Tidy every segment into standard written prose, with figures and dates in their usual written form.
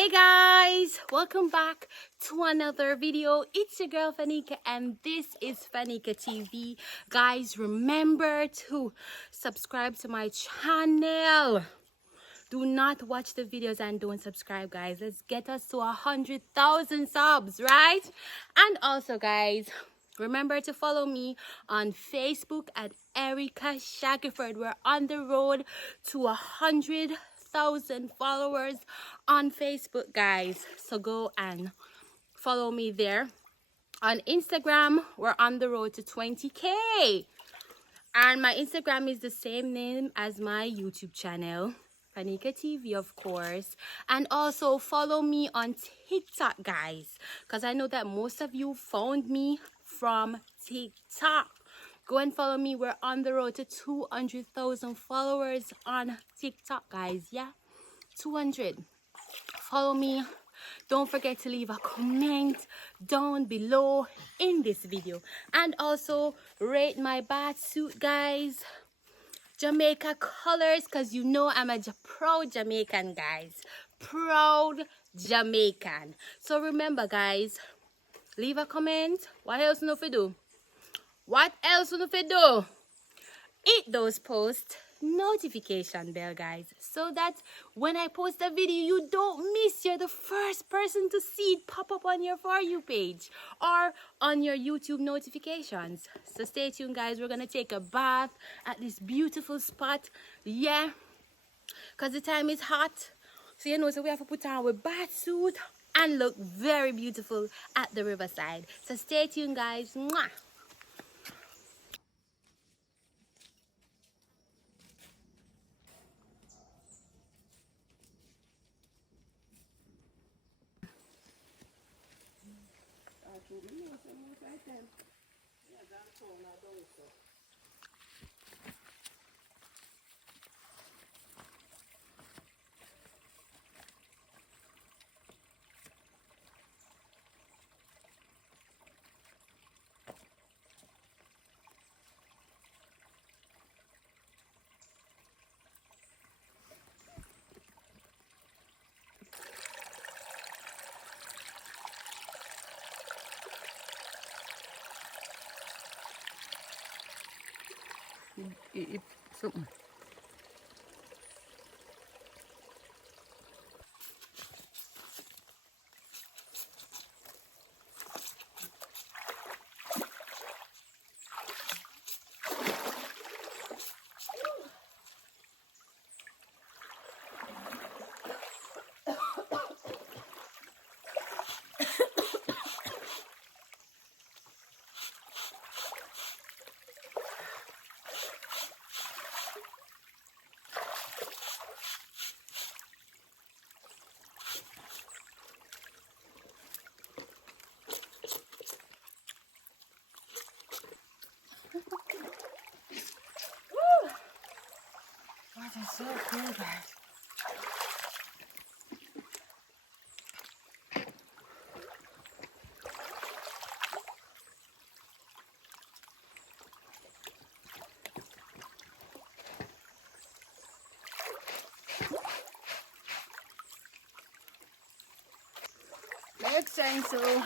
Hey guys, welcome back to another video. It's your girl Fanika and this is Fanika TV. Guys, remember to subscribe to my channel. Do not watch the videos and don't subscribe, guys. Let's get us to 100,000 subs, right? And also, guys, remember to follow me on Facebook at Erica Shackelford. We're on the road to 100,000 followers on Facebook, guys. So go and follow me there. On Instagram, we're on the road to 20K. And my Instagram is the same name as my YouTube channel, Fanika TV, of course. And also follow me on TikTok, guys, because I know that most of you found me from TikTok. Go and follow me. We're on the road to 200,000 followers on TikTok, guys. Yeah, 200. Follow me. Don't forget to leave a comment down below in this video, and also rate my bath suit, guys. Jamaica colors, because you know I'm a proud Jamaican, guys. Proud Jamaican. So remember, guys, leave a comment. What else you fi do? What else you fi do? Hit those post notification bell, guys, so that when I post a video you don't miss. You're the first person to see it pop up on your For You page or on your YouTube notifications. So stay tuned, guys. We're gonna take a bath at this beautiful spot, yeah, because the time is hot, so you know, so we have to put on our bath suit and look very beautiful at the riverside. So stay tuned, guys. Mwah. Something. That is so cool, guys. Makes sense, so.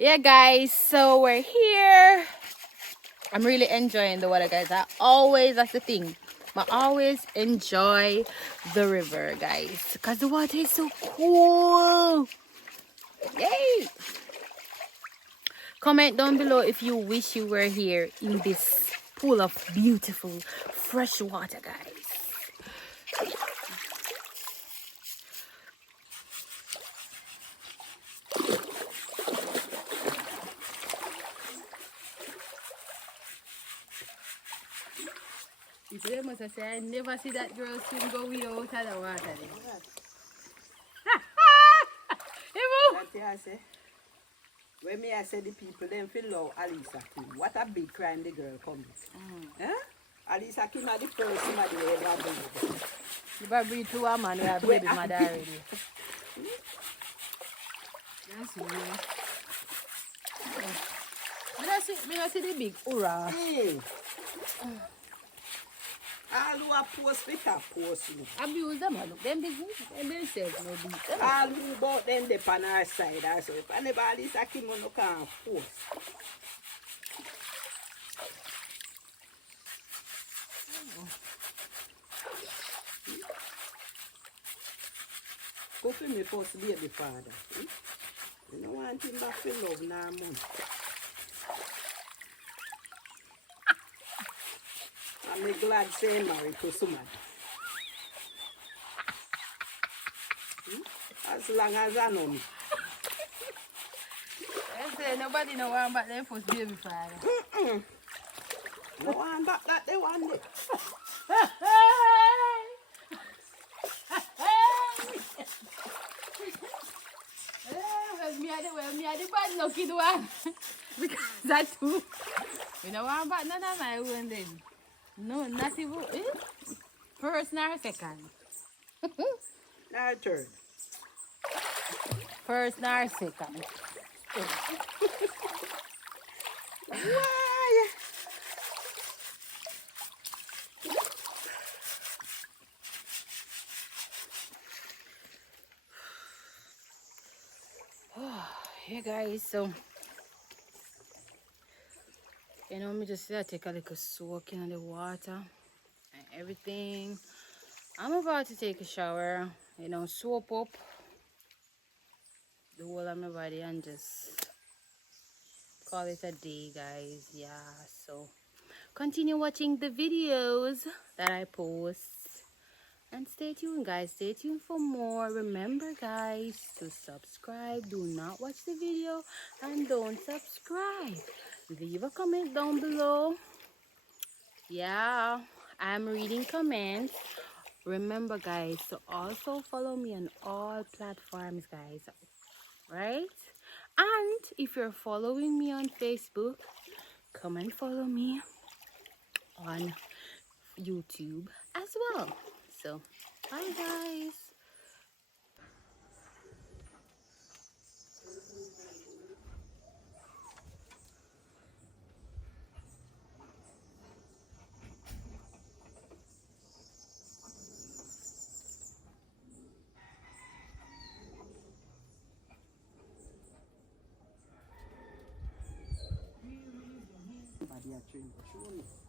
Yeah, guys, so we're here. I'm really enjoying the water, guys. That's the thing. I always enjoy the river, guys, because the water is so cool. Yay! Comment down below if you wish you were here in this pool of beautiful fresh water, guys. People must have said, I never see that girl swim go way out of the water. When me I say the people them feel love Alisa Kim. What a big crime the girl commit. Huh? Alisa Kim are the first somebody ever do. Never breed to a man who have baby mother already. That's weird. I see the big hurrah. All who are post with a post. Abuse them, look. Them business, and themselves no beat them. All who about them they on our side also. If anybody Alisa Kim no can post. Go for me first baby father. You don't want him back to love now, man. I'm glad say married to somebody. As long as I know me. I say nobody know one but them first baby father. No one back that they want it. Well, me are the bad lucky one. Because that too. You know one but none of my own then. No, not even. First nor second. Now third. First nor second. Why? Hey guys, so you know me just take a little soak in the water and everything. I'm about to take a shower, you know, soap up the whole of my body and just call it a day, guys. Yeah, so continue watching the videos that I post. And stay tuned, guys. Stay tuned for more. Remember, guys, to subscribe. Do not watch the video and don't subscribe. Leave a comment down below. Yeah, I'm reading comments. Remember, guys, to also follow me on all platforms, guys. Right? And if you're following me on Facebook, come and follow me on YouTube as well. So, bye guys. a train for sure.